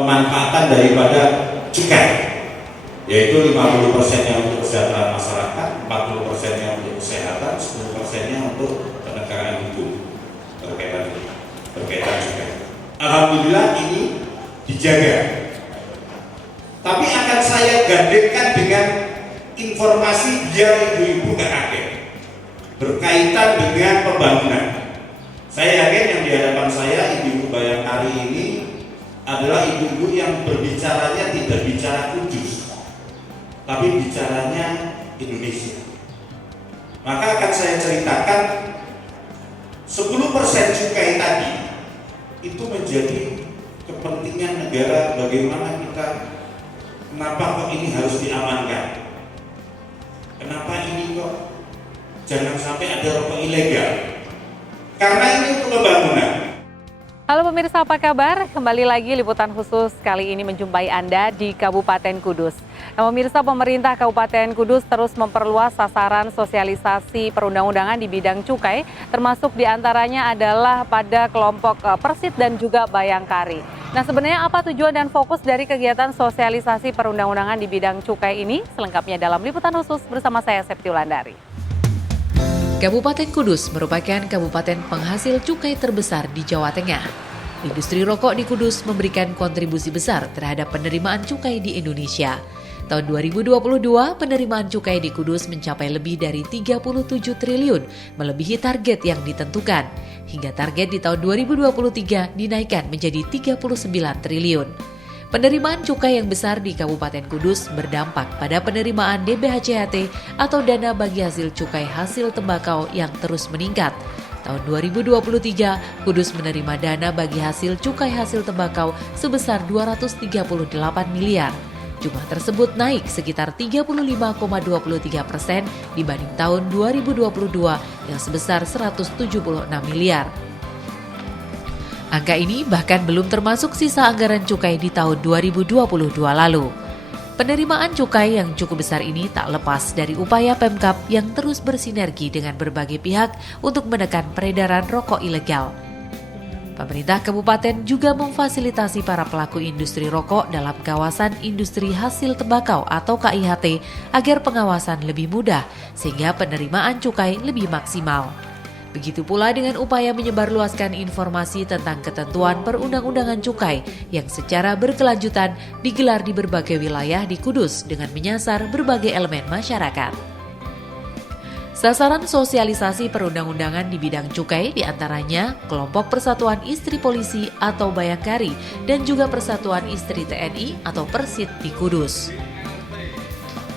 Pemanfaatan daripada cukai, yaitu 50%-nya untuk kesejahteraan masyarakat, 40%-nya untuk kesehatan, 10%-nya untuk penegakan hukum berkaitan cukai. Alhamdulillah ini dijaga. Tapi akan saya gandengkan dengan informasi biar ibu-ibu gak kaget berkaitan dengan pembangunan. Saya yakin yang di hadapan saya ibu-ibu Bayangkari ini adalah ibu-ibu yang berbicaranya tidak bicara Kudus, tapi bicaranya Indonesia. Maka akan saya ceritakan 10% cukai tadi itu menjadi kepentingan negara. Bagaimana kenapa kok ini harus diamankan? Kenapa ini kok jangan sampai ada rokok ilegal? Karena ini untuk pembangunan. Halo pemirsa, apa kabar? Kembali lagi liputan khusus kali ini menjumpai Anda di Kabupaten Kudus. Nah, pemirsa, pemerintah Kabupaten Kudus terus memperluas sasaran sosialisasi perundang-undangan di bidang cukai, termasuk diantaranya adalah pada kelompok Persit dan juga Bayangkari. Nah, sebenarnya apa tujuan dan fokus dari kegiatan sosialisasi perundang-undangan di bidang cukai ini? Selengkapnya dalam liputan khusus bersama saya Septi Wulandari. Kabupaten Kudus merupakan kabupaten penghasil cukai terbesar di Jawa Tengah. Industri rokok di Kudus memberikan kontribusi besar terhadap penerimaan cukai di Indonesia. Tahun 2022, penerimaan cukai di Kudus mencapai lebih dari 37 triliun, melebihi target yang ditentukan. Hingga target di tahun 2023 dinaikkan menjadi 39 triliun. Penerimaan cukai yang besar di Kabupaten Kudus berdampak pada penerimaan DBHCHT atau dana bagi hasil cukai hasil tembakau yang terus meningkat. Tahun 2023, Kudus menerima dana bagi hasil cukai hasil tembakau sebesar 238 miliar. Jumlah tersebut naik sekitar 35,23% dibanding tahun 2022 yang sebesar 176 miliar. Angka ini bahkan belum termasuk sisa anggaran cukai di tahun 2022 lalu. Penerimaan cukai yang cukup besar ini tak lepas dari upaya Pemkab yang terus bersinergi dengan berbagai pihak untuk menekan peredaran rokok ilegal. Pemerintah kabupaten juga memfasilitasi para pelaku industri rokok dalam kawasan industri hasil tembakau atau KIHT agar pengawasan lebih mudah sehingga penerimaan cukai lebih maksimal. Begitu pula dengan upaya menyebarluaskan informasi tentang ketentuan perundang-undangan cukai yang secara berkelanjutan digelar di berbagai wilayah di Kudus dengan menyasar berbagai elemen masyarakat. Sasaran sosialisasi perundang-undangan di bidang cukai diantaranya kelompok Persatuan Istri Polisi atau Bayangkari dan juga Persatuan Istri TNI atau Persit di Kudus.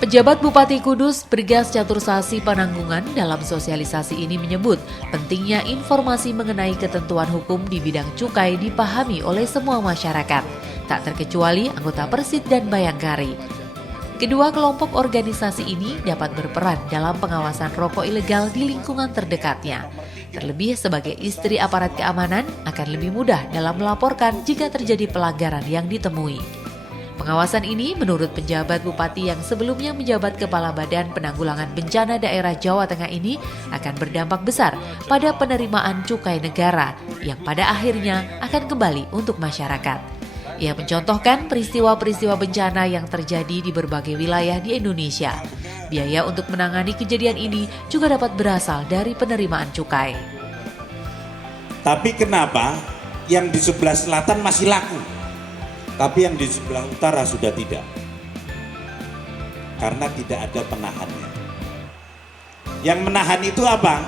Pejabat Bupati Kudus Brigas Catursasi Pananggungan dalam sosialisasi ini menyebut pentingnya informasi mengenai ketentuan hukum di bidang cukai dipahami oleh semua masyarakat, tak terkecuali anggota Persit dan Bayangkari. Kedua kelompok organisasi ini dapat berperan dalam pengawasan rokok ilegal di lingkungan terdekatnya. Terlebih sebagai istri aparat keamanan akan lebih mudah dalam melaporkan jika terjadi pelanggaran yang ditemui. Pengawasan ini menurut penjabat bupati yang sebelumnya menjabat Kepala Badan Penanggulangan Bencana Daerah Jawa Tengah ini akan berdampak besar pada penerimaan cukai negara yang pada akhirnya akan kembali untuk masyarakat. Ia mencontohkan peristiwa-peristiwa bencana yang terjadi di berbagai wilayah di Indonesia. Biaya untuk menangani kejadian ini juga dapat berasal dari penerimaan cukai. Tapi kenapa yang di sebelah selatan masih laku? Tapi yang di sebelah utara sudah tidak, karena tidak ada penahannya. Yang menahan itu apa?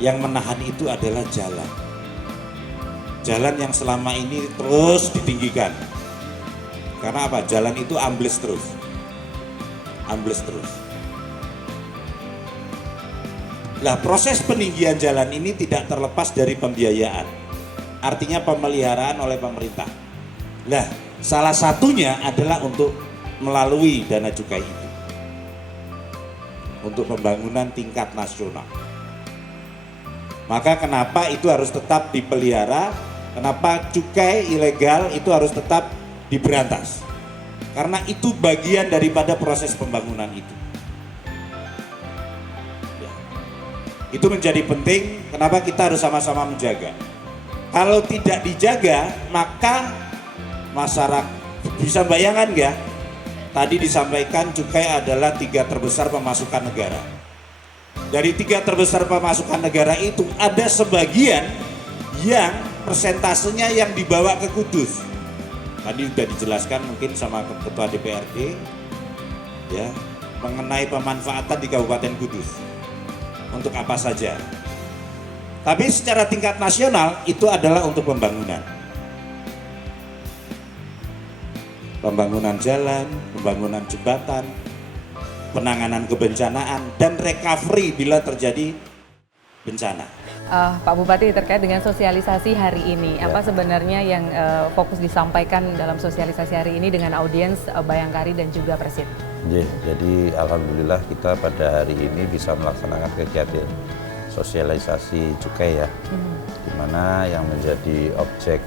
Yang menahan itu adalah jalan. Jalan yang selama ini terus ditinggikan. Karena apa? Jalan itu ambles terus. Ambles terus. Nah, proses peninggian jalan ini tidak terlepas dari pembiayaan. Artinya pemeliharaan oleh pemerintah. Nah, salah satunya adalah untuk melalui dana cukai itu. Untuk pembangunan tingkat nasional. Maka kenapa itu harus tetap dipelihara? Kenapa cukai ilegal itu harus tetap diberantas? Karena itu bagian daripada proses pembangunan itu. Ya. Itu menjadi penting, kenapa kita harus sama-sama menjaga. Kalau tidak dijaga, maka masyarakat, bisa bayangkan nggak? Tadi disampaikan cukai adalah 3 terbesar pemasukan negara. Dari 3 terbesar pemasukan negara itu, ada sebagian yang persentasenya yang dibawa ke Kudus. Tadi sudah dijelaskan mungkin sama Ketua DPRD ya, mengenai pemanfaatan di Kabupaten Kudus. Untuk apa saja. Tapi secara tingkat nasional itu adalah untuk pembangunan. Pembangunan jalan, pembangunan jembatan, penanganan kebencanaan, dan recovery bila terjadi bencana. Pak Bupati, terkait dengan sosialisasi hari ini, apa sebenarnya yang fokus disampaikan dalam sosialisasi hari ini dengan audiens Bayangkari dan juga Persit? Jadi alhamdulillah kita pada hari ini bisa melaksanakan kegiatan sosialisasi cukai ya, di mana yang menjadi objek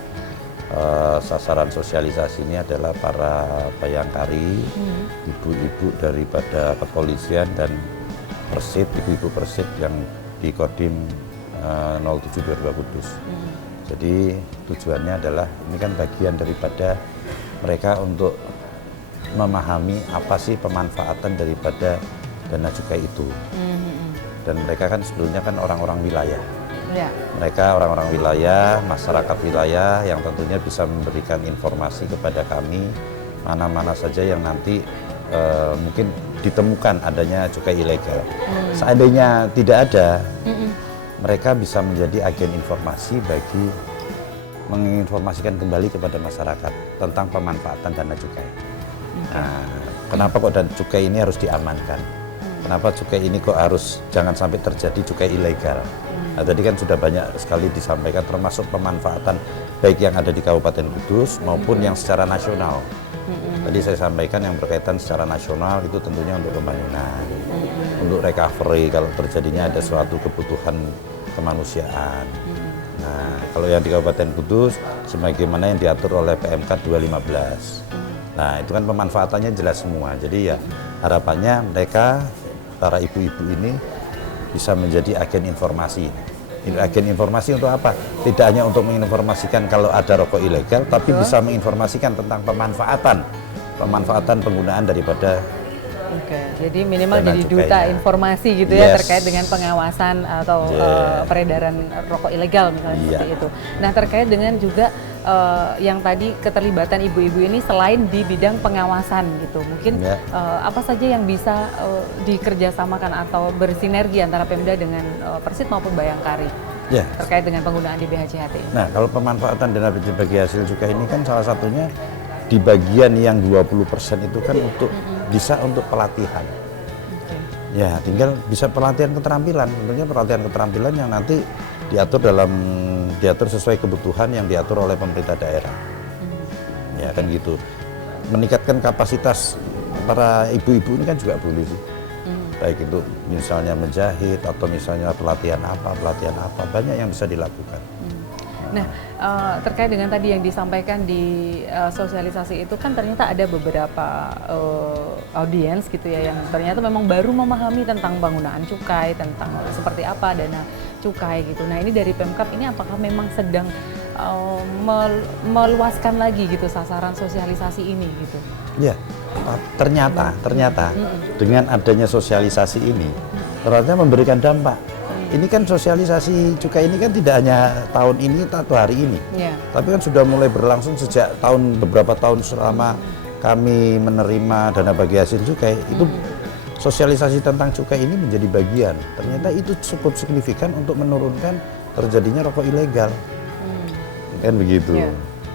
sasaran sosialisasi ini adalah para Bayangkari, ibu-ibu daripada kepolisian dan Persit, ibu-ibu Persit yang di Kodim 0722 Kudus. Jadi tujuannya adalah ini kan bagian daripada mereka untuk memahami apa sih pemanfaatan daripada dana cukai itu. Dan mereka kan sebelumnya kan orang-orang wilayah. Ya. Mereka orang-orang wilayah, masyarakat wilayah yang tentunya bisa memberikan informasi kepada kami mana-mana saja yang nanti mungkin ditemukan adanya cukai ilegal. Seandainya tidak ada, mereka bisa menjadi agen informasi bagi menginformasikan kembali kepada masyarakat tentang pemanfaatan dana cukai. Nah, kenapa kok dana cukai ini harus diamankan? Kenapa cukai ini kok harus jangan sampai terjadi cukai ilegal? Nah, tadi kan sudah banyak sekali disampaikan termasuk pemanfaatan baik yang ada di Kabupaten Kudus maupun yang secara nasional. Tadi saya sampaikan yang berkaitan secara nasional itu tentunya untuk pembangunan, untuk recovery kalau terjadinya ada suatu kebutuhan kemanusiaan. Nah, kalau yang di Kabupaten Kudus sebagaimana yang diatur oleh PMK 215. Nah, itu kan pemanfaatannya jelas semua. Jadi ya harapannya mereka para ibu-ibu ini bisa menjadi agen informasi. Agen informasi untuk apa? Tidak hanya untuk menginformasikan kalau ada rokok ilegal, tapi bisa menginformasikan tentang pemanfaatan penggunaan daripada. Oke, jadi minimal jadi duta informasi gitu ya terkait dengan pengawasan atau peredaran rokok ilegal misalnya seperti itu. Nah, terkait dengan juga yang tadi keterlibatan ibu-ibu ini selain di bidang pengawasan gitu, mungkin apa saja yang bisa dikerjasamakan atau bersinergi antara Pemda dengan Persit maupun Bayangkari terkait dengan penggunaan DBHJHT? Nah, kalau pemanfaatan dana bagi hasil cukai ini kan salah satunya di bagian yang 20% itu kan untuk bisa untuk pelatihan. Ya, tinggal bisa pelatihan keterampilan. Tentunya pelatihan keterampilan yang nanti diatur sesuai kebutuhan yang diatur oleh pemerintah daerah. Ya kan gitu. Meningkatkan kapasitas para ibu-ibu ini kan juga boleh sih. Baik itu misalnya menjahit atau misalnya pelatihan apa, banyak yang bisa dilakukan. Nah, terkait dengan tadi yang disampaikan di sosialisasi itu kan ternyata ada beberapa audiens gitu ya yang ternyata memang baru memahami tentang penggunaan cukai, tentang seperti apa dana cukai gitu. Nah, ini dari Pemkab ini apakah memang sedang meluaskan lagi gitu sasaran sosialisasi ini gitu? Ya, ternyata dengan adanya sosialisasi ini ternyata memberikan dampak. Ini kan sosialisasi cukai ini kan tidak hanya tahun ini atau hari ini, tapi kan sudah mulai berlangsung sejak beberapa tahun selama kami menerima dana bagi hasil cukai. Itu sosialisasi tentang cukai ini menjadi bagian. Ternyata itu cukup signifikan untuk menurunkan terjadinya rokok ilegal, kan begitu.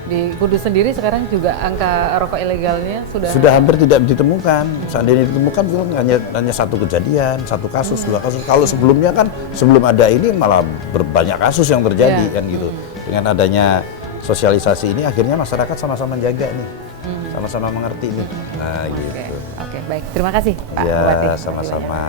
Di Kudus sendiri sekarang juga angka rokok ilegalnya sudah hampir tidak ditemukan. Seandainya ditemukan itu hanya satu kejadian, satu kasus, dua kasus. Kalau sebelumnya kan sebelum ada ini malah berbanyak kasus yang terjadi kan gitu. Dengan adanya sosialisasi ini akhirnya masyarakat sama-sama jaga nih, sama-sama mengerti nih. Nah gitu. Oke, baik. Terima kasih Pak Ya, Bupati. sama-sama.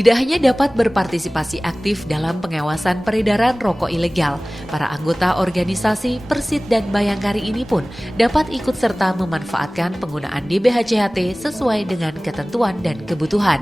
Tidak hanya dapat berpartisipasi aktif dalam pengawasan peredaran rokok ilegal, para anggota organisasi Persit dan Bayangkari ini pun dapat ikut serta memanfaatkan penggunaan DBHCHT sesuai dengan ketentuan dan kebutuhan.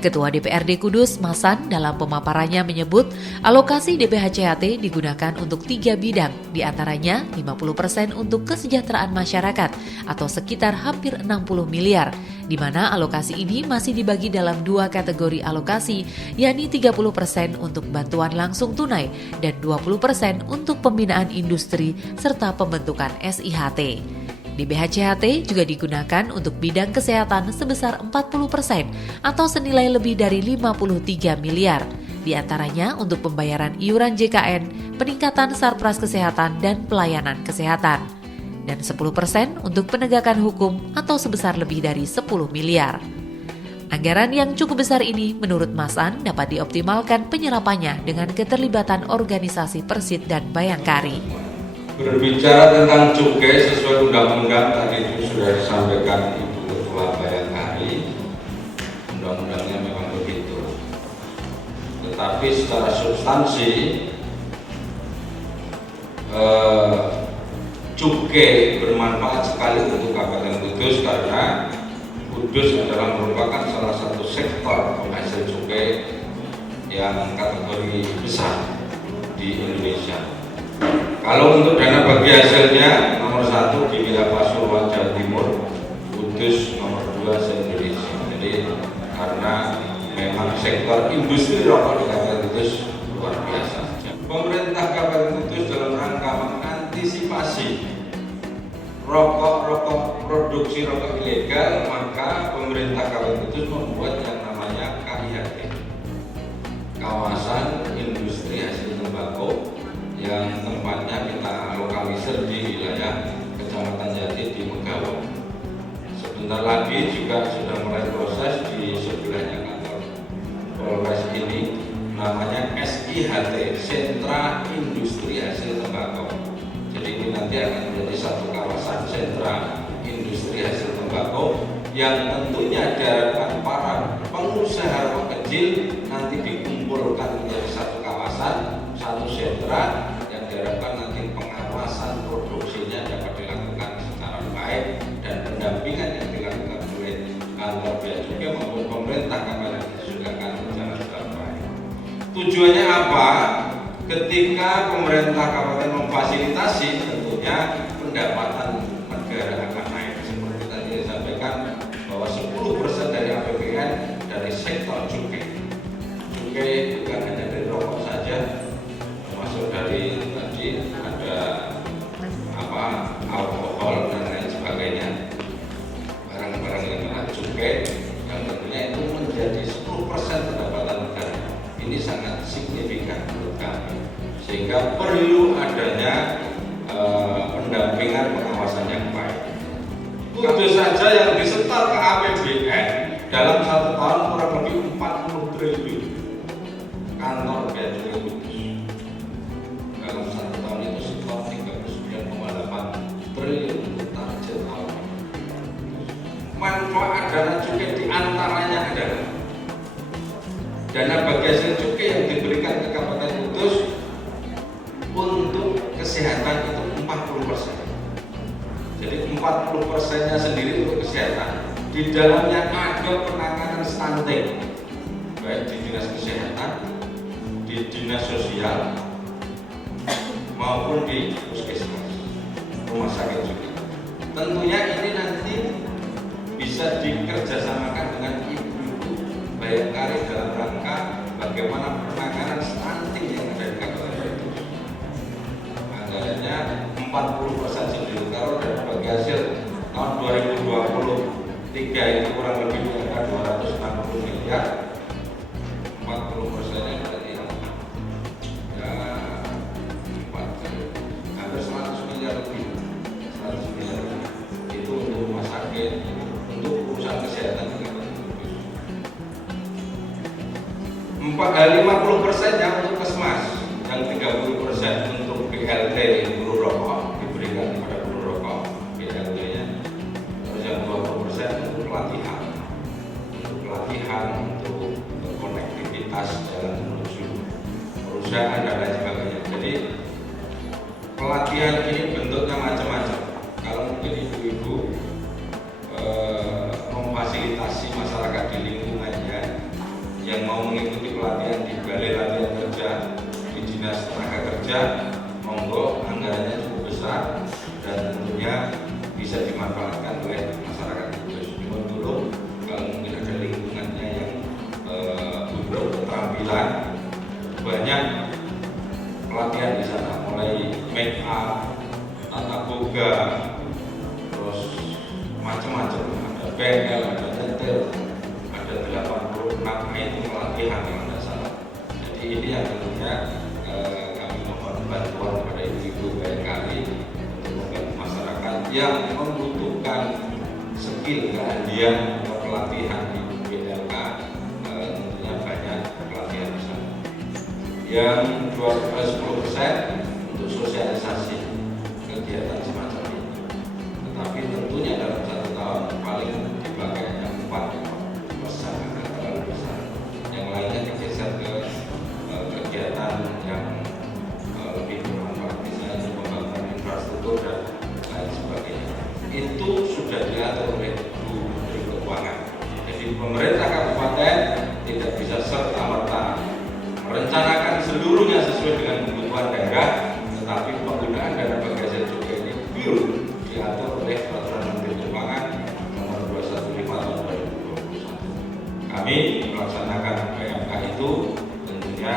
Ketua DPRD Kudus, Masan, dalam pemaparannya menyebut alokasi DBHCHT digunakan untuk 3 bidang, diantaranya 50% untuk kesejahteraan masyarakat atau sekitar hampir 60 miliar, di mana alokasi ini masih dibagi dalam 2 kategori alokasi, yakni 30% untuk bantuan langsung tunai dan 20% untuk pembinaan industri serta pembentukan SIHT. DBHCHT juga digunakan untuk bidang kesehatan sebesar 40% atau senilai lebih dari 53 miliar. Di antaranya untuk pembayaran iuran JKN, peningkatan sarpras kesehatan dan pelayanan kesehatan. Dan 10% untuk penegakan hukum atau sebesar lebih dari 10 miliar. Anggaran yang cukup besar ini menurut Masan dapat dioptimalkan penyerapannya dengan keterlibatan organisasi Persit dan Bayangkari. Berbicara tentang cukai sesuai undang-undang tadi itu sudah disampaikan Ibu Ketua Bayangkari, undang-undangnya memang begitu. Tetapi secara substansi cukai bermanfaat sekali untuk Kabupaten Kudus karena Kudus adalah merupakan salah satu sektor penghasil cukai yang kategori besar di Indonesia. Kalau untuk dana bagi hasilnya nomor 1 di wilayah Pasuruan, Jawa Timur, Kudus nomor 2 se-Indonesia. Jadi karena memang sektor industri rokok di Kabupaten Kudus luar biasa. Pemerintah Kabupaten Kudus dalam rangka mengantisipasi produksi rokok ilegal, maka pemerintah Kabupaten Kudus membuat yang namanya KIHT, Kawasan Industri Hasil Tembakau, yang tempatnya kita lokalisir di wilayah Kecamatan Jati di Megawon. Sebentar lagi juga sudah mulai proses di sebelahnya kantor Polres ini, namanya SIHT, Sentra Industri Hasil Tembakau. Jadi ini nanti akan menjadi satu kawasan sentra industri hasil tembakau yang tentunya diharapkan para pengusaha rokok kecil nanti dikumpulkan menjadi satu kawasan, satu sentra yang diharapkan nanti pengawasan produksinya dapat dilakukan secara baik dan pendampingan yang dilakukan oleh kantor bea cukai maupun pemerintah Kabupaten juga akan berjalan secara baik. Tujuannya apa? Ketika pemerintah kabupaten memfasilitasi, tentunya pendapatan negara akan naik. Seperti tadi disampaikan bahwa 10% dari APBN dari sektor cukai. Cukai bukan hanya dari rokok saja, termasuk dari tadi ada alkohol dan lain sebagainya, barang-barang yang kena cukai, yang tentunya itu menjadi 10% pendapatan negara. Ini sangat signifikan menurut kami, sehingga perlu adanya pendampingan pengawasan yang baik. Kudus saja yang disetor ke APBN dalam 1 tahun kurang lebih 40 triliun. Kantor bea cukai Kudus dalam 1 tahun itu setor 39,8 triliun untuk target tahun. Manfaat dana cukai diantaranya adalah dana bagi hasil cukai yang diberikan ke Kabupaten Kudus untuk kesehatan itu 40%. Jadi 40%-nya sendiri untuk kesehatan, di dalamnya ada penanganan stunting, baik di dinas kesehatan, di dinas sosial, maupun di puskesmas, rumah sakit juga. Tentunya ini nanti bisa dikerjasamakan dengan ibu-ibu Bayangkari dalam rangka bagaimana penanganan stunting yang ada di Kabupaten Kudus. Anggarannya 40% sendiri, kalau dari bagi hasil tahun 2023 itu kurang lebih di angka 260 miliar, 40%-nya berarti ya 4, hampir 100 miliar lebih. 100 miliar lebih itu untuk rumah sakit, untuk urusan kesehatan di Kabupaten Kudus. 50%-nya untuk kesmas, yang 30% untuk BLT guru rokok diberikan kepada guru rokok BLT-nya. Terus yang 20% untuk pelatihan, untuk konektivitas jalan menuju perusahaan dan lain sebagainya. Jadi pelatihan ini bentuknya macam-macam. Kalau mungkin ibu-ibu memfasilitasi masyarakat di lingkungannya yang mau mengikuti pelatihan di balai latihan kerja, di dinas tenaga kerja, monggo, anggarannya cukup besar dan tentunya bisa dimanfaatkan oleh masyarakat Kudus. Cuma dulu kalau mungkin ada lingkungannya yang butuh keterampilan, banyak pelatihan di sana, mulai make up, tata boga, terus macam-macam, ada bengkel, ada nyetir, ada 86 itu pelatihan yang tidak salah. Jadi ini yang tentunya kami mohon bantuan kepada ibu-ibu Bayangkari untuk membantu masyarakat yang membutuhkan skill keahlian atau pelatihan di BLK. Tentunya banyak pelatihan di sana. Yang 10% untuk sosialisasi kegiatan semacam ini. Tetapi tentunya dalam 1 tahun paling dipakai yang 4% akan terlalu besar. Yang lainnya digeser ke kegiatan yang lebih bermanfaat, misalnya pembangunan infrastruktur dan lain sebagainya. Itu sudah diatur oleh Bu Menteri Keuangan. Jadi pemerintah kabupaten tidak bisa serta-merta merencanakan seluruhnya sesuai dengan kebutuhan daerah, tetapi penggunaan dana bagi hasil cukai ini pure diatur oleh Peraturan Menteri Keuangan Nomor 215 Tahun 2021. Kami melaksanakan PMK itu tentunya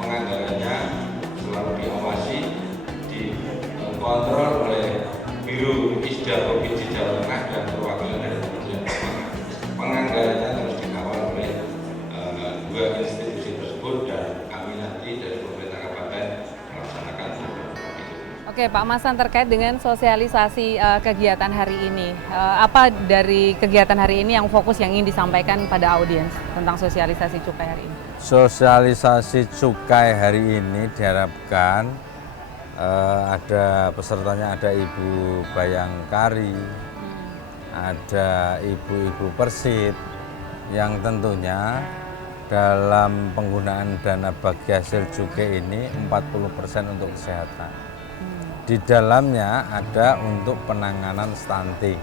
penganggarannya selalu diawasi, dikontrol oleh Biro Isda Provinsi Jawa Tengah dan perwakilan dari Kementerian Keuangan. Penganggarannya terus dikawal oleh dua institusi tersebut dan kami nanti dari pemerintah kabupaten melaksanakan program itu. Oke Pak Masan, terkait dengan sosialisasi kegiatan hari ini, apa dari kegiatan hari ini yang fokus yang ingin disampaikan pada audiens tentang sosialisasi cukai hari ini? Sosialisasi cukai hari ini diharapkan ada pesertanya, ada Ibu Bayangkari, ada ibu-ibu Persit, yang tentunya dalam penggunaan dana bagi hasil cukai ini 40% untuk kesehatan. Di dalamnya ada untuk penanganan stunting.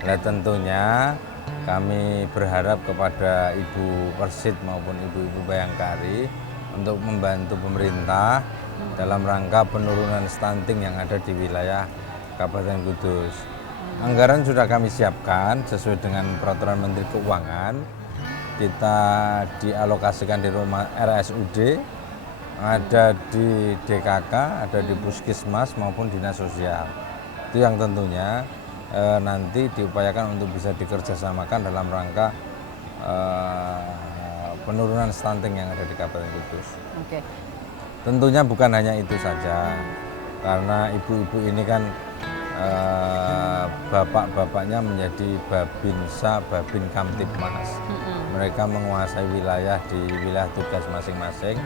Nah, tentunya kami berharap kepada Ibu Persit maupun ibu-ibu Bayangkari untuk membantu pemerintah dalam rangka penurunan stunting yang ada di wilayah Kabupaten Kudus. Anggaran sudah kami siapkan sesuai dengan Peraturan Menteri Keuangan. Kita dialokasikan di rumah RSUD, ada di DKK, ada di Puskesmas maupun Dinas Sosial. Itu yang tentunya nanti diupayakan untuk bisa dikerjasamakan dalam rangka penurunan stunting yang ada di Kabupaten Kudus. Oke. Tentunya bukan hanya itu saja, karena ibu-ibu ini kan bapak-bapaknya menjadi Babinsa, Babin Kamtibmas. Mereka menguasai wilayah di wilayah tugas masing-masing,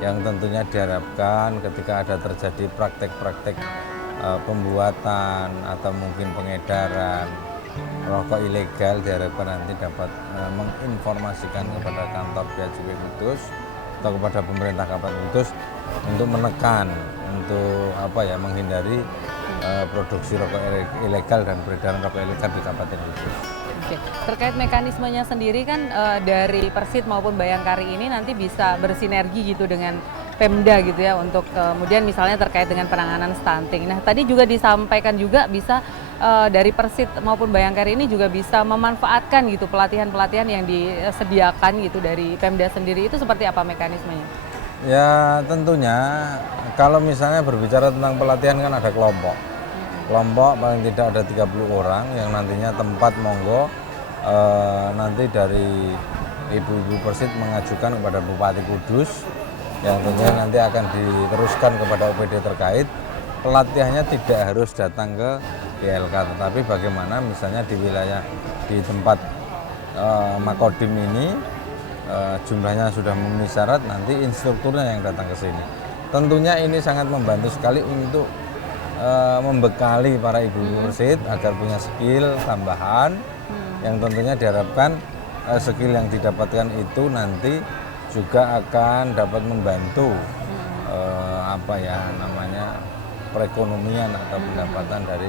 yang tentunya diharapkan ketika ada terjadi praktek-praktek pembuatan atau mungkin pengedaran rokok ilegal, diharapkan nanti dapat menginformasikan kepada kantor Bea Cukai Kudus atau kepada pemerintah Kabupaten Kudus untuk menekan, untuk menghindari produksi rokok ilegal dan peredaran rokok ilegal di Kabupaten Kudus. Oke, terkait mekanismenya sendiri kan dari Persit maupun Bayangkari ini nanti bisa bersinergi gitu dengan Pemda gitu ya untuk kemudian misalnya terkait dengan penanganan stunting. Nah tadi juga disampaikan juga bisa dari Persit maupun Bayangkari ini juga bisa memanfaatkan gitu pelatihan-pelatihan yang disediakan gitu dari Pemda sendiri, itu seperti apa mekanismenya? Ya tentunya kalau misalnya berbicara tentang pelatihan kan ada kelompok. Kelompok paling tidak ada 30 orang yang nantinya tempat monggo nanti dari ibu-ibu Persit mengajukan kepada Bupati Kudus yang tentunya nanti akan diteruskan kepada OPD terkait. Pelatihannya tidak harus datang ke ILK, tetapi bagaimana misalnya di wilayah di tempat Makodim ini jumlahnya sudah memenuhi syarat, nanti instrukturnya yang datang ke sini. Tentunya ini sangat membantu sekali untuk membekali para ibu-ibu Persit agar punya skill tambahan yang tentunya diharapkan skill yang didapatkan itu nanti juga akan dapat membantu perekonomian atau pendapatan dari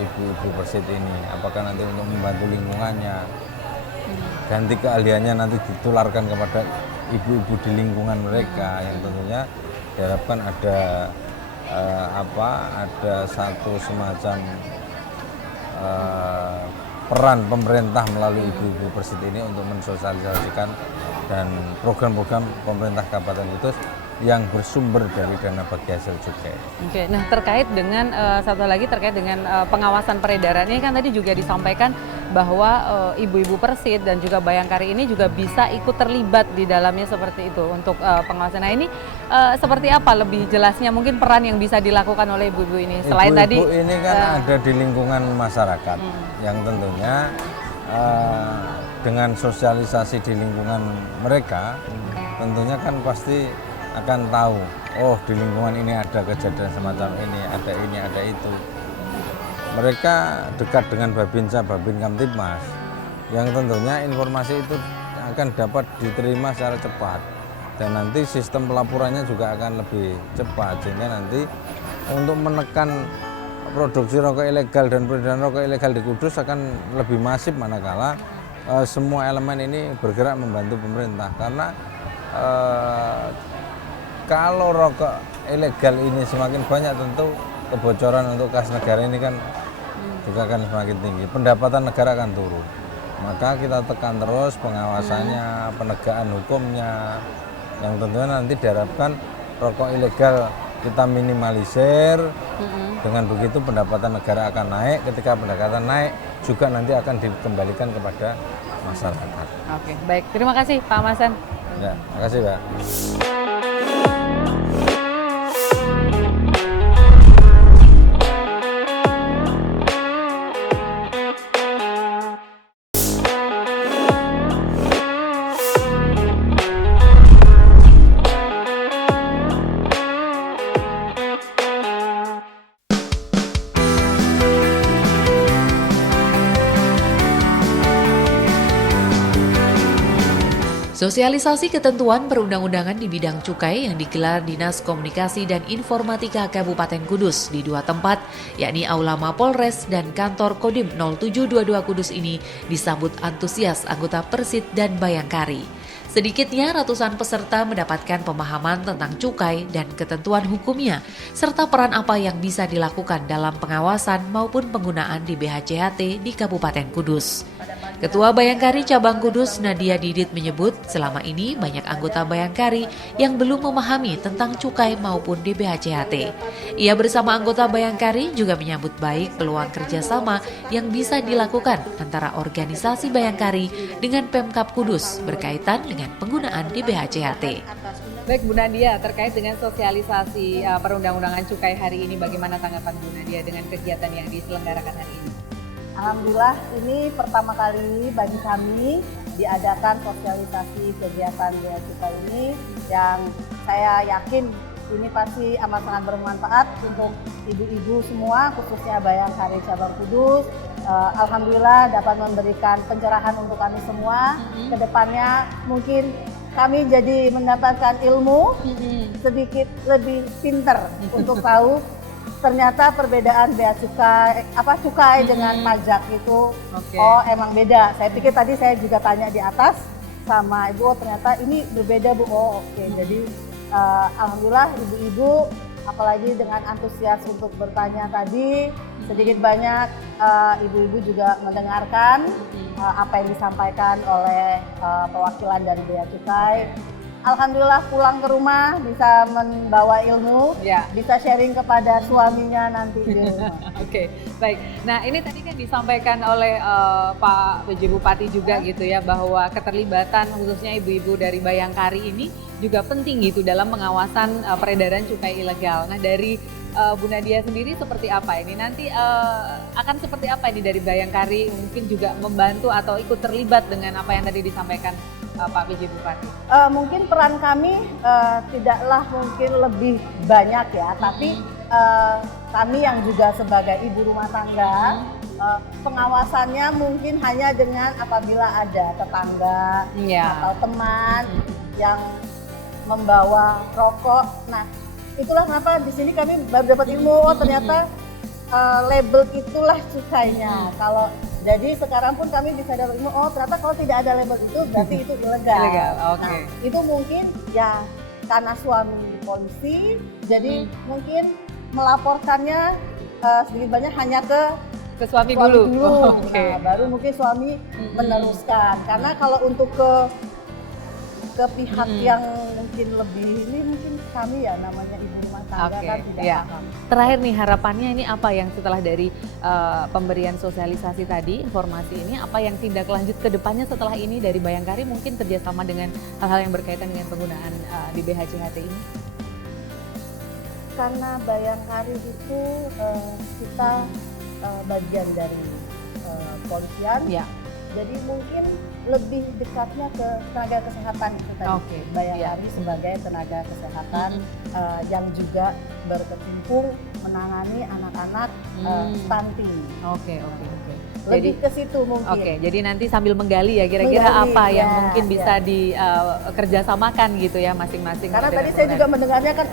ibu-ibu Persit ini. Apakah nanti untuk membantu lingkungannya, ganti keahliannya nanti ditularkan kepada ibu-ibu di lingkungan mereka, yang tentunya diharapkan ada satu semacam peran pemerintah melalui ibu-ibu Persit ini untuk mensosialisasikan dan program-program pemerintah Kabupaten Kudus yang bersumber dari dana bagi hasil cukai. Oke, nah terkait dengan satu lagi terkait dengan pengawasan peredaran ini kan tadi juga disampaikan bahwa ibu-ibu Persit dan juga Bayangkari ini juga bisa ikut terlibat di dalamnya seperti itu untuk pengawasan. Nah ini seperti apa lebih jelasnya mungkin peran yang bisa dilakukan oleh ibu-ibu ini selain tadi? Ibu ini kan ada di lingkungan masyarakat yang tentunya dengan sosialisasi di lingkungan mereka tentunya kan pasti akan tahu, oh di lingkungan ini ada kejadian semacam ini, ada itu. Mereka dekat dengan Babinsa, Babin Kamtibmas, yang tentunya informasi itu akan dapat diterima secara cepat. Dan nanti sistem pelaporannya juga akan lebih cepat, sehingga nanti untuk menekan produksi rokok ilegal dan peredaran rokok ilegal di Kudus akan lebih masif manakala semua elemen ini bergerak membantu pemerintah. Karena kalau rokok ilegal ini semakin banyak, tentu kebocoran untuk kas negara ini kan juga akan semakin tinggi, pendapatan negara akan turun. Maka kita tekan terus pengawasannya, penegakan hukumnya, yang tentunya nanti diharapkan rokok ilegal kita minimalisir. Dengan begitu pendapatan negara akan naik, ketika pendapatan naik juga nanti akan dikembalikan kepada masyarakat. Oke, baik. Terima kasih Pak Masan. Ya, terima kasih Pak. Sosialisasi ketentuan perundang-undangan di bidang cukai yang digelar Dinas Komunikasi dan Informatika Kabupaten Kudus di dua tempat, yakni Aula Mapolres dan Kantor Kodim 0722 Kudus ini disambut antusias anggota Persit dan Bayangkari. Sedikitnya ratusan peserta mendapatkan pemahaman tentang cukai dan ketentuan hukumnya, serta peran apa yang bisa dilakukan dalam pengawasan maupun penggunaan di BHCHT di Kabupaten Kudus. Ketua Bayangkari Cabang Kudus Nadia Didit menyebut selama ini banyak anggota Bayangkari yang belum memahami tentang cukai maupun di BHCHT. Ia bersama anggota Bayangkari juga menyambut baik peluang kerjasama yang bisa dilakukan antara organisasi Bayangkari dengan Pemkab Kudus berkaitan dengan penggunaan di BHCHT. Baik Bu Nadia, terkait dengan sosialisasi perundang-undangan cukai hari ini, bagaimana tanggapan Bu Nadia dengan kegiatan yang diselenggarakan hari ini? Alhamdulillah ini pertama kali bagi kami diadakan sosialisasi kegiatan bea cukai ini, yang saya yakin ini pasti amat sangat bermanfaat untuk ibu-ibu semua, khususnya Bayangkari Cabang Kudus. Alhamdulillah dapat memberikan pencerahan untuk kami semua. Kedepannya mungkin kami jadi mendapatkan ilmu sedikit lebih pinter untuk tahu ternyata perbedaan bea cukai dengan pajak itu oh emang beda. Saya pikir tadi saya juga tanya di atas sama ibu, oh ternyata ini berbeda bu. Oh oke. Jadi alhamdulillah ibu-ibu apalagi dengan antusias untuk bertanya tadi, sedikit banyak ibu-ibu juga mendengarkan apa yang disampaikan oleh perwakilan dari Bea Cukai. Alhamdulillah pulang ke rumah bisa membawa ilmu, bisa sharing kepada suaminya nanti di rumah. Oke, baik. Nah ini tadi kan disampaikan oleh Pak PJ Bupati juga gitu ya, bahwa keterlibatan khususnya ibu-ibu dari Bayangkari ini juga penting gitu dalam pengawasan peredaran cukai ilegal. Nah dari Bu Nadia sendiri seperti apa ini? Nanti akan seperti apa ini dari Bayangkari mungkin juga membantu atau ikut terlibat dengan apa yang tadi disampaikan Pak PJ Bupati? Mungkin peran kami tidaklah mungkin lebih banyak ya, tapi kami yang juga sebagai ibu rumah tangga, pengawasannya mungkin hanya dengan apabila ada tetangga atau teman yang membawa rokok. Nah, itulah kenapa di sini kami baru dapat ilmu, oh ternyata label itulah cukainya. Kalau jadi sekarang pun kami bisa dapat ilmu, oh ternyata kalau tidak ada label itu berarti itu ilegal. Nah, itu mungkin ya karena suami di polisi, jadi mungkin melaporkannya sedikit banyak hanya ke suami dulu. Nah, baru mungkin suami meneruskan. Karena kalau untuk ke pihak yang mungkin lebih ini mungkin kami ya namanya ibu rumah tangga kan tidak paham. Terakhir nih harapannya ini apa yang setelah dari pemberian sosialisasi tadi, informasi ini, apa yang tindak lanjut ke depannya setelah ini dari Bayangkari mungkin kerjasama dengan hal-hal yang berkaitan dengan penggunaan di BHCHT ini? Karena Bayangkari itu kita bagian dari polisian. Jadi mungkin lebih dekatnya ke tenaga kesehatan itu tadi. Bayangkari sebagai tenaga kesehatan yang juga berkecimpung menangani anak-anak stunting. Lebih ke situ mungkin. Jadi nanti sambil menggali ya kira-kira apa yang mungkin bisa dikerjasamakan gitu ya masing-masing. Karena tadi saya juga mendengarnya kan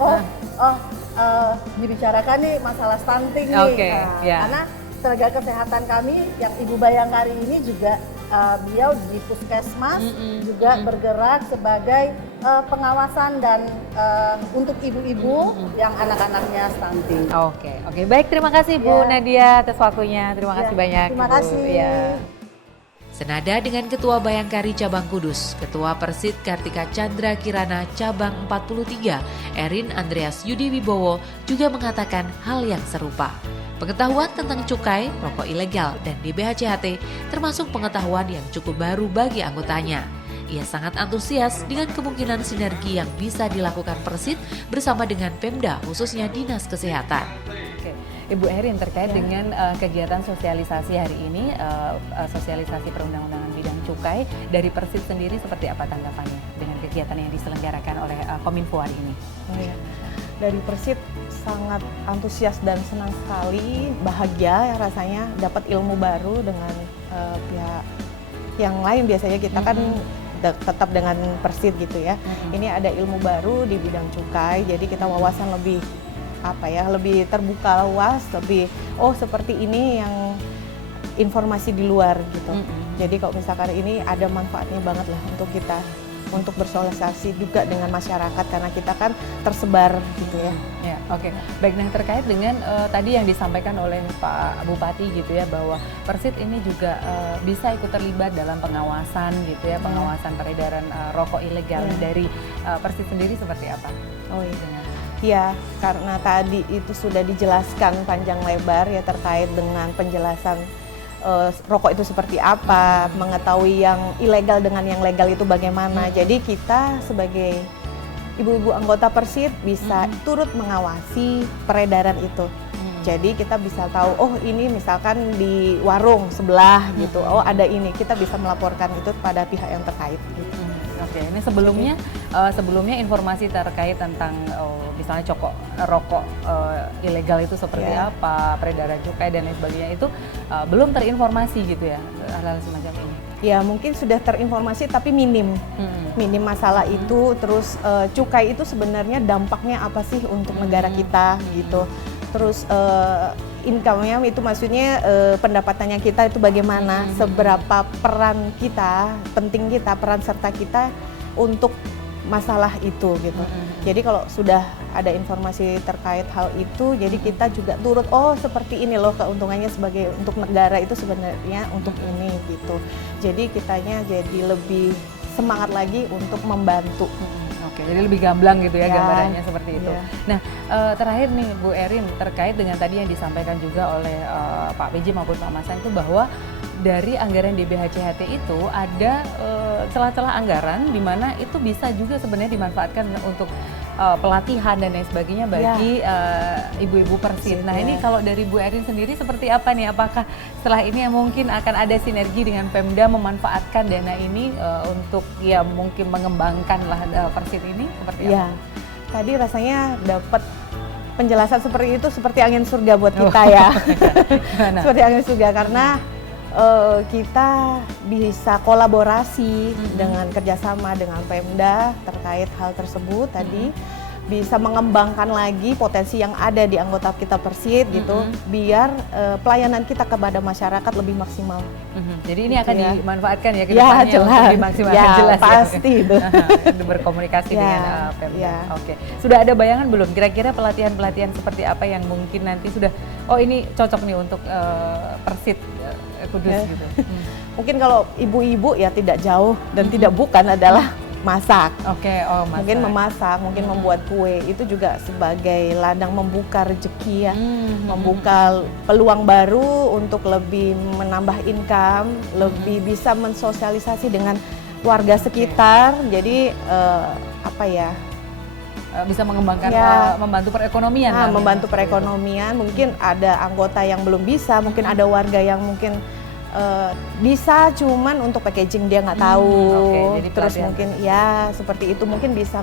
dibicarakan nih masalah stunting nih. Karena tenaga kesehatan kami yang Ibu Bayangkari ini juga beliau di Puskesmas juga bergerak sebagai pengawasan dan untuk ibu-ibu yang anak-anaknya stunting. Baik, terima kasih Bu Nadia atas waktunya. Terima kasih banyak. Terima kasih. Senada dengan Ketua Bayangkari Cabang Kudus, Ketua Persid Kartika Chandra Kirana Cabang 43, Erin Andreas Yudi Wibowo juga mengatakan hal yang serupa. Pengetahuan tentang cukai, rokok ilegal, dan DBHCHT termasuk pengetahuan yang cukup baru bagi anggotanya. Ia sangat antusias dengan kemungkinan sinergi yang bisa dilakukan Persid bersama dengan Pemda, khususnya Dinas Kesehatan. Ibu Erin, terkait dengan kegiatan sosialisasi hari ini, sosialisasi perundang-undangan bidang cukai, dari Persid sendiri seperti apa tanggapannya dengan kegiatan yang diselenggarakan oleh Kominfo hari ini? Dari Persid sangat antusias dan senang sekali, bahagia ya rasanya dapat ilmu baru dengan pihak yang lain. Biasanya kita kan tetap dengan Persid gitu ya. Ini ada ilmu baru di bidang cukai, jadi kita wawasan lebih lebih terbuka luas, lebih seperti ini yang informasi di luar gitu. Jadi kalau misalkan ini ada manfaatnya banget lah untuk kita, untuk bersosialisasi juga dengan masyarakat karena kita kan tersebar gitu ya. Baik, nah terkait dengan tadi yang disampaikan oleh Pak Bupati gitu ya, bahwa Persid ini juga bisa ikut terlibat dalam pengawasan gitu ya, pengawasan peredaran rokok ilegal. Dari Persid sendiri seperti apa? Ya, karena tadi itu sudah dijelaskan panjang lebar ya terkait dengan penjelasan rokok itu seperti apa, mengetahui yang ilegal dengan yang legal itu bagaimana. Jadi kita sebagai ibu-ibu anggota Persid bisa turut mengawasi peredaran itu. Jadi kita bisa tahu, ini misalkan di warung sebelah gitu, ada ini, kita bisa melaporkan itu kepada pihak yang terkait gitu. Ini sebelumnya informasi terkait tentang misalnya rokok ilegal itu seperti apa, peredaran cukai dan lain sebagainya itu belum terinformasi gitu ya, hal-hal semacam ini. Ya mungkin sudah terinformasi tapi minim masalah itu. Terus cukai itu sebenarnya dampaknya apa sih untuk negara kita gitu. terus income-nya itu maksudnya pendapatannya kita itu bagaimana, seberapa peran kita, penting kita, peran serta kita untuk masalah itu gitu. Jadi kalau sudah ada informasi terkait hal itu, jadi kita juga turut, oh seperti ini loh keuntungannya sebagai untuk negara itu sebenarnya untuk ini gitu. Jadi kitanya jadi lebih semangat lagi untuk membantu. Oke, jadi lebih gamblang gitu ya, Ya, gambarannya seperti itu. ya. Nah, terakhir nih Bu Erin, terkait dengan tadi yang disampaikan juga oleh Pak PJ maupun Pak Masang itu bahwa dari anggaran DBHCHT itu ada celah-celah anggaran di mana itu bisa juga sebenarnya dimanfaatkan untuk pelatihan dan lain sebagainya bagi ibu-ibu Persit. Nah, ini kalau dari Bu Erin sendiri seperti apa nih? Apakah setelah ini mungkin akan ada sinergi dengan Pemda memanfaatkan dana ini untuk ya mungkin mengembangkan lah Persit ini seperti apa? Ya, tadi rasanya dapat penjelasan seperti itu seperti angin surga buat kita ya. Seperti angin surga karena kita bisa kolaborasi dengan kerjasama dengan Pemda terkait hal tersebut tadi, bisa mengembangkan lagi potensi yang ada di anggota kita Persit gitu, biar pelayanan kita kepada masyarakat lebih maksimal. Jadi ini akan Ya. dimanfaatkan ya ke Ya, depannya jelas. untuk dimaksimalkan, Ya, jelas pasti ya. itu. Berkomunikasi Ya, dengan Pemda. ya. Oke. Sudah ada bayangan belum kira-kira pelatihan-pelatihan seperti apa yang mungkin nanti sudah ini cocok nih untuk Persit Kudus Ya. gitu. Mungkin kalau ibu-ibu ya tidak jauh dan tidak bukan adalah masak. Oke, masak. Mungkin memasak, mungkin membuat kue, itu juga sebagai ladang membuka rezeki ya, membuka peluang baru untuk lebih menambah income, lebih bisa mensosialisasi dengan warga sekitar. Jadi apa ya? Bisa mengembangkan, Ya. membantu perekonomian. lah. Membantu perekonomian. Mungkin ada anggota yang belum bisa, mungkin ada warga yang mungkin bisa cuman untuk packaging dia nggak tahu. Oke, jadi Terus pelatihan. mungkin ya seperti itu mungkin bisa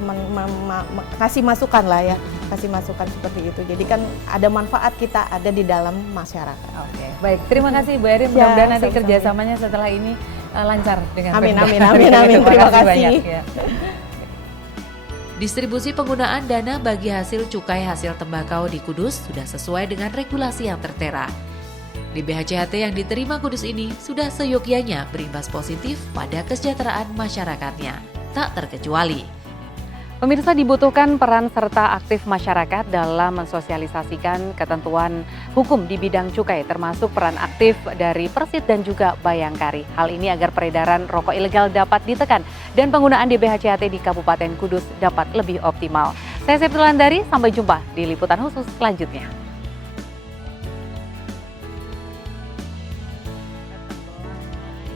kasih masukan lah ya, kasih masukan seperti itu. Jadi kan ada manfaat kita ada di dalam masyarakat. Oke, baik. Terima kasih Bu Erin. Ya, Mudah-mudahan nanti sama-sama. kerjasamanya setelah ini lancar dengan Amin, Pemda. amin, amin, amin. Terima kasih. banyak ya. Distribusi penggunaan dana bagi hasil cukai hasil tembakau di Kudus sudah sesuai dengan regulasi yang tertera. DBHCHT yang diterima Kudus ini sudah seyogyanya berimbas positif pada kesejahteraan masyarakatnya, tak terkecuali. Pemirsa, dibutuhkan peran serta aktif masyarakat dalam mensosialisasikan ketentuan hukum di bidang cukai, termasuk peran aktif dari Persit dan juga Bayangkari. Hal ini agar peredaran rokok ilegal dapat ditekan dan penggunaan DBHCHT di Kabupaten Kudus dapat lebih optimal. Saya Septulandari, sampai jumpa di liputan khusus selanjutnya.